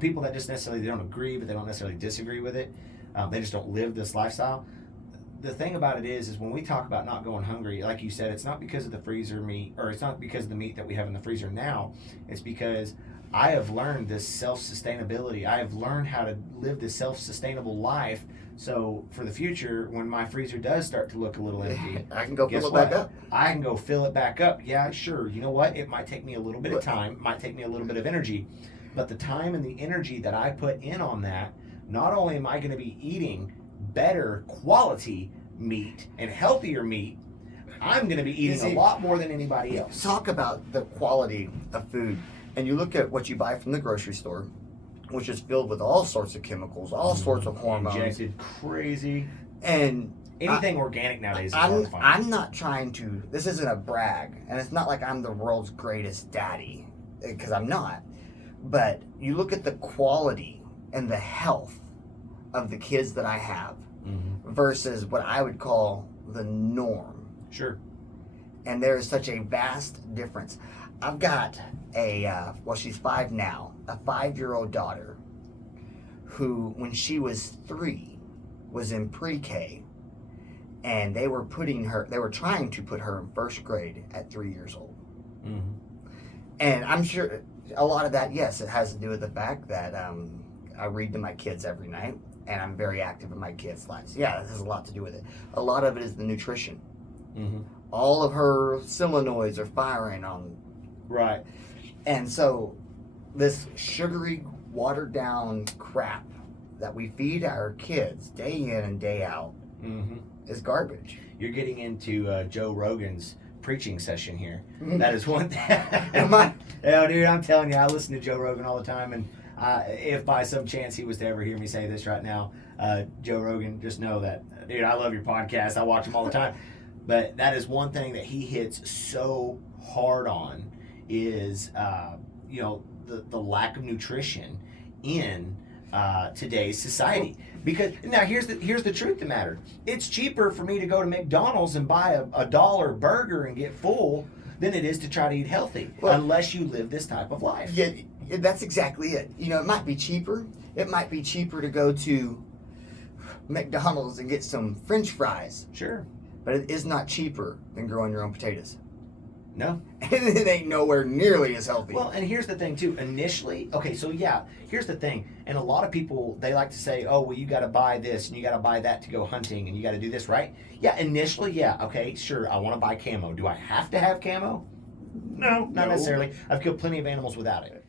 people that just necessarily, they don't agree, but they don't necessarily disagree with it. They just don't live this lifestyle. The thing about it is when we talk about not going hungry, like you said, it's not because of the freezer meat, or it's not because of the meat that we have in the freezer now. It's because I have learned this self-sustainability. I have learned how to live this self-sustainable life. So for the future, when my freezer does start to look a little empty, I can go fill it back up. I can go fill it back up. Yeah, sure. You know what? It might take me a little bit of time, might take me a little bit of energy, but the time and the energy that I put in on that, not only am I going to be eating better quality meat and healthier meat, I'm going to be eating a lot more than anybody else. Talk about the quality of food, and you look at what you buy from the grocery store, which is filled with all sorts of chemicals, all sorts of hormones. Injected crazy. And anything organic nowadays is hard to find. I'm not trying to, this isn't a brag, and it's not like I'm the world's greatest daddy, because I'm not. But you look at the quality and the health of the kids that I have versus what I would call the norm. Sure. And there is such a vast difference. I've got she's 5 now, a 5-year-old daughter who, when she was 3, was in pre-K, and they were trying to put her in first grade at 3 years old. And I'm sure a lot of that, yes, it has to do with the fact that I read to my kids every night, and I'm very active in my kids' lives. Yeah, that has a lot to do with it. A lot of it is the nutrition. All of her solenoids are firing on. Right. And so this sugary, watered down crap that we feed our kids day in and day out is garbage. You're getting into Joe Rogan's preaching session here. That is one thing. Am I? Oh, dude, I'm telling you, I listen to Joe Rogan all the time, and if by some chance he was to ever hear me say this right now, Joe Rogan, just know that, dude, I love your podcast. I watch him all the time. But that is one thing that he hits so hard on is, the lack of nutrition in today's society. Because now here's the truth of the matter. It's cheaper for me to go to McDonald's and buy a $1 burger and get full than it is to try to eat healthy, unless you live this type of life. Yeah, that's exactly it. It might be cheaper. It might be cheaper to go to McDonald's and get some French fries. Sure. But it is not cheaper than growing your own potatoes. No. And it ain't nowhere nearly as healthy. Well, and here's the thing, too. Initially, here's the thing. And a lot of people, they like to say, oh, well, you got to buy this and you got to buy that to go hunting and you got to do this, right? Yeah, initially, yeah. Okay, sure, I want to buy camo. Do I have to have camo? No, not necessarily. I've killed plenty of animals without it.